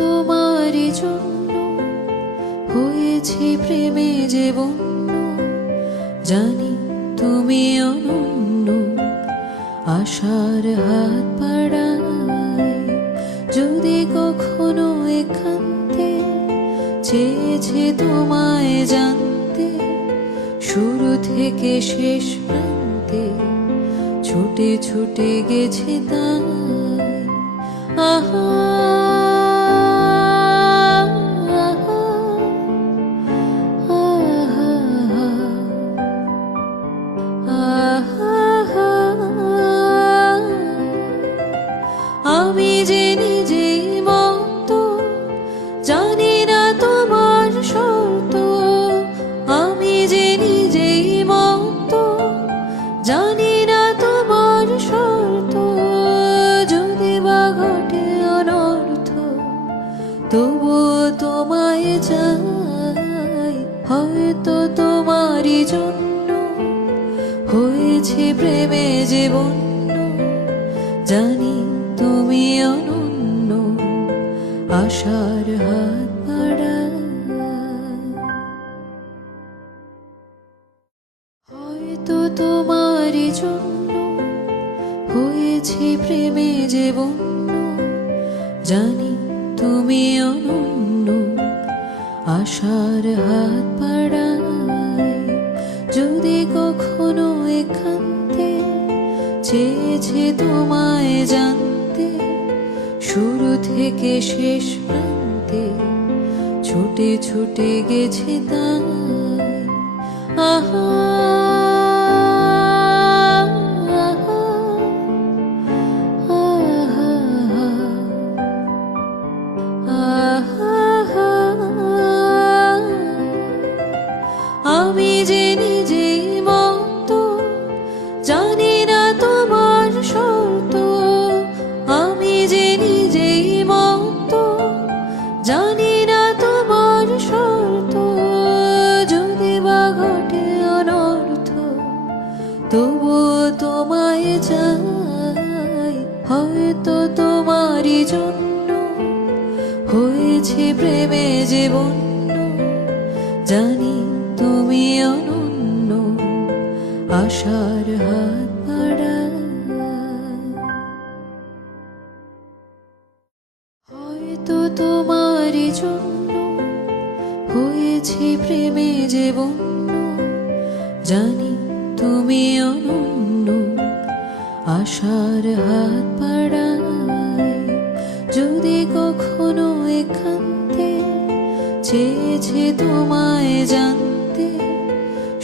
তোমারই জন্য হয়েছে প্রেমে যে বন্য, জানি তুমি অনন্য। আশার হাত বাড়ায় যদি কখনো একান্তে, চেয়েছে তোমায় জানতে শুরু থেকে শেষ প্রান্তে, ছুটে ছুটে গেছে তাই। আহা আমি যে নিজেই মত, জানি না তোমার শর্ত। আমি যে নিজেই মত, জানি না তোমার শর্ত। যদি বা ঘটে অনর্থ, তবুও তোমায় চাই। হয়তো তোমারই জন্য হয়েছে প্রেমে যে বন্য, জানি তুমি অনন্য। আশার হাত বাড়ায় হয়তো তোমারই জন্য হয়েছে প্রেমে যে বন্য, জানি তুমি অনন্য। আশার হাত বাড়ায় যদি কখনো একান্তে, চেয়েছে তোমায় জানতে শুরু থেকে শেষ প্রান্তে, ছুটে ছুটে গেছে তাই। আহা আমি যে নিজেই মত, জানি না তোমার শর্ত। আমি যে নিজেই মত, জানি না তোমার শর্ত। যদি বা ঘটে অনর্থ, তবুও তোমায় চাই। হয়তো তোমারই জন্য হয়েছে প্রেমে যে বন্য, জানি তুমি অনন্য। আশার হাত বাড়ায় হয়তো তোমারই জন্য হয়েছে প্রেমে যে বন্য, জানি তুমি অনন্য। আশার হাত বাড়ায় যদি কখনো একান্তে, চেয়েছে তোমায় জানতে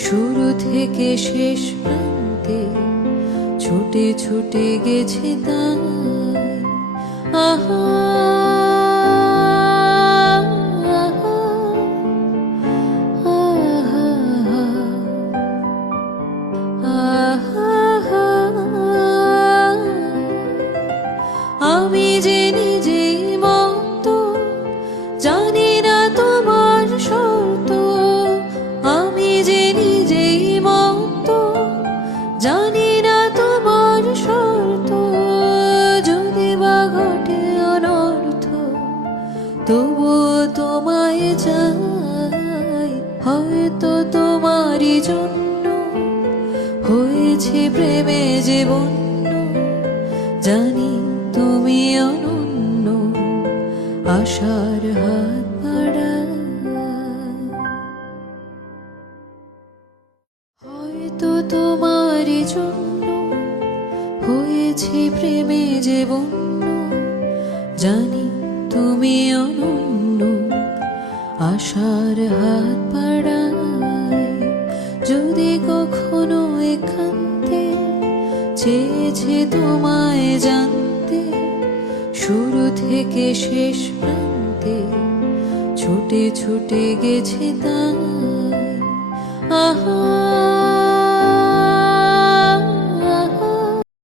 শুরু থেকে শেষ প্রান্তে, ছুটে ছুটে গেছে তাই। আহা আমি যে নিজেই মত, জানি না তোমার শর্ত। আমি যে নিজেই মত, জানি না তোমার শর্ত। যদি বা ঘটে অনর্থ, তবুও তোমায় চাই। হয়তো তোমারই জন্য হয়েছে প্রেমে যে বন্য, জানি তুমি অনন্য। আশার হাত বাড়ায় হয়তো তোমারই জন্য হয়েছে প্রেমে যে বন্য, জানি তুমি অনন্য। আশার হাত বাড়ায় যদি কখনো একান্তে, চেয়েছে তোমায় জানতে শুরু থেকে শেষ প্রান্তে, ছুটে ছুটে গেছে তাই। আহা